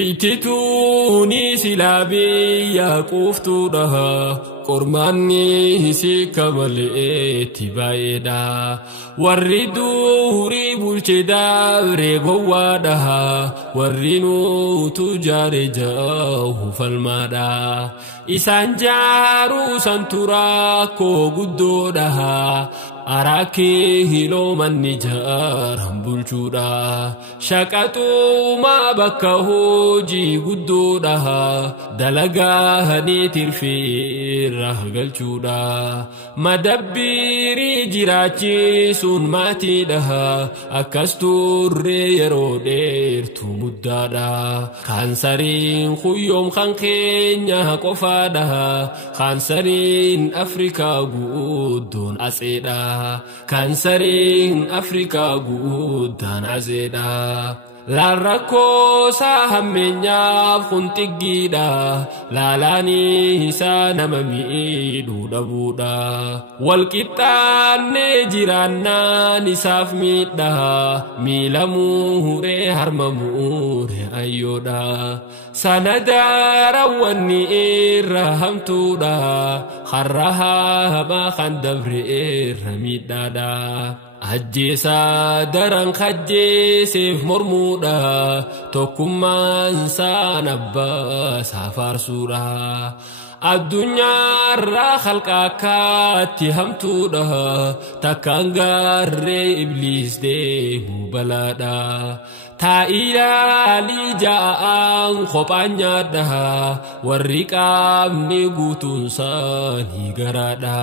Itituuni silaabii yaaquftuu dhaha qormaanni siika malee itti baay'eedha warri durii bulchee dabree gowwaa dhaha warri nuutu jaare jahu falmaadha isaan jaaruu santuraa koo guddoo dhaha Araki hilo manni jaran bulchuudha shaqaxuma bakka hojii guddoodha dalagaa ni tirfiirra galchuudha madabbiri jiraachisuun maatiidha akkas turre yeroo dheertu muddaadha kaansariin kuyyoom kan keenya qofaadha kaansariin Afrikaa guddoon aseedha Kansarin Afrika guddaan azeedha Larrakkoo hameenyaaf kuntiggiidha laalaanii isaa nama miidhuu dhabuudha walqixxaannee jiraannaan isaaf miidha miilamuree harmamuree ayyoodha sanadaarawwanni irra hamtuudha har'a hamaa kan dabre irra miidhaadha Ajjeesa daran kajjeeseef mormuudha tokkummaan saan abbaa saafarsuudha addunyaarraa khalqa akkaatti hamtuudha takkaan gaarree ibliis deemu balaadha Taa'ilaalii ja'aan kophaan nyaadha warri qaamni guutuun isaanii garaadha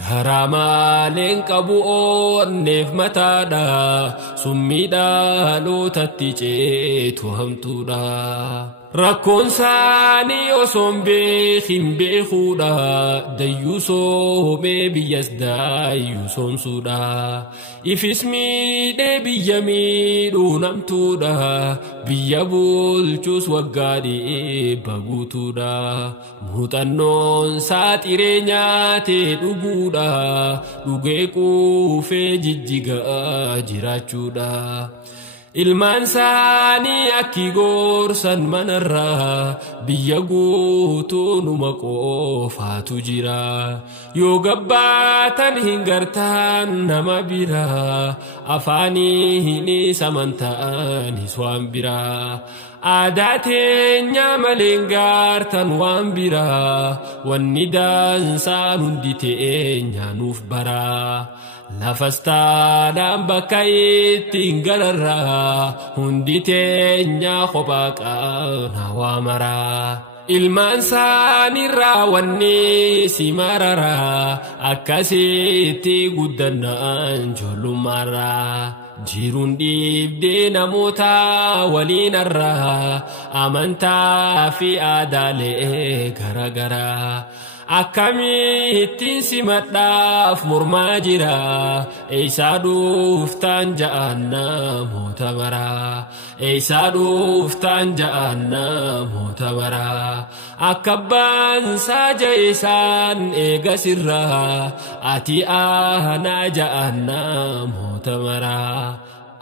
garaa maaleen qabu onneef mataadha summiidhaalootatti ceetu hamtuudha Rakkoon isaanii osoon beekin beekuudha dayyuu soomee biyyas daayyuu soomsuudha ifis miidhee biyya miidhuu namtuudha biyya bulchuus waggaa dhibba guutuudha muuxannoon saaxiree nyaatee dhuguudha dhugee quufee jijjigaa jiraachuudha Ilmaan isaanii akki gorsan manarraa biyya guutuu numa qofaatu jira yoo gabbaatan hin gartaan nama bira afaaniinis amantaanis waan bira aadaa teenya malee gartaan waan bira wanni daansaan hundi teenya nuuf bara Lafastaadhaan bakka ittiin galarra hundi teenya kophaa qaana waa mara ilmaan isaaniirraa wanni si marara akkasitti guddannaan ijoollummaarra jiruun dhiibdee namoota waliin irraa amantaa fi aadaalee garaagaraa. Akkamittiin simadhaaf mormaa jira eessaa dhuftaan ja'aan namoota maraa eessaa dhuftaan ja'aan namoota maraa akka abbaan saaja'isaan eegasirraa ati aanaa ja'aan namoota maraa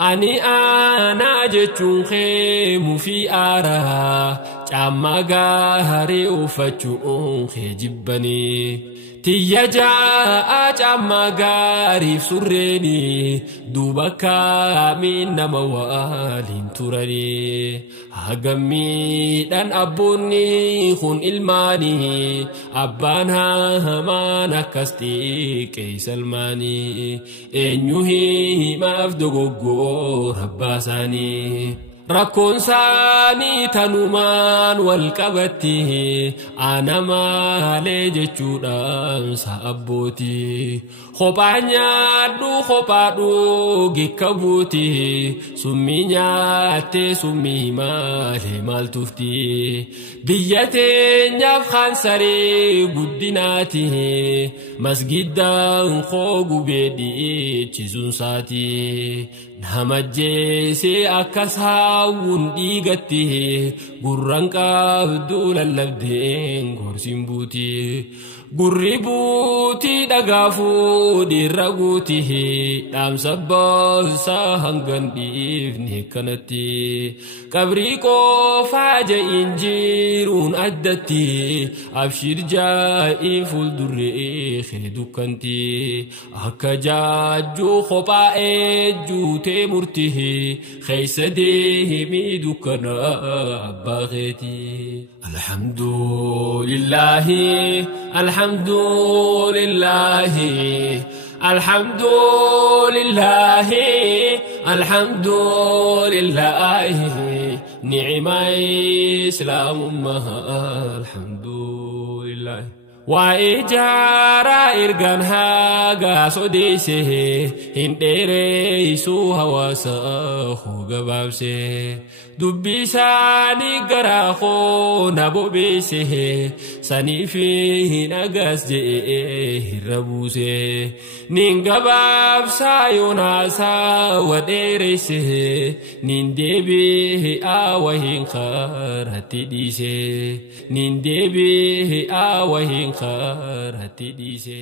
Ani aanaa jechuun kee mufii aaraa caammaa gaarii uffachuun kee jibbanii tiyya ja'a caammaa gaariif surreeni duuba kaamiin nama waliin turanii hagammiidhaan abboonni kun ilmaanii abbaan hamaan akkas xiqqee salmaanii eenyu himaaf dogoggora abbaasaanii Rakkoon isaanii tanumaan wal qabatti ana malee jechuudhaan sa'abbooti kophaa nyaadhu kophaa dhugi kabuuti summii nyaattee summii malee maal tufti biyya teenyaaf kaansaree guddinaati masgiddaan koo gubee dhiichisuun saati Namajjeesee akkas haawuun dhiigatti gurraan qabdu lallabdeen gorsiin buuti Gurribuutii dhagaafuu dhiirra guutihi dhaamsa boosaa hangan dhiifne kanatti qabrii qofaa ja'iin jiruun addatti abshir jaa'ii fuulduree kee dukkanti akka jaajjuu kophaa ejjuutee murtihi keessa deemii dukkana abbaa keeti. Alhamdulillahi alhamdulillahi alhamdulillahi alhamdulillahi ni'ma islamumma alhamdulillahi wa ijara irgan haga sodise hindere isu hawasa hugababse dubbisani gara kho nabobise sanifi hinagas je rabuse ningabab sayonasa waderese nindebi awahin kharati dise nindebi awahin kharati dise.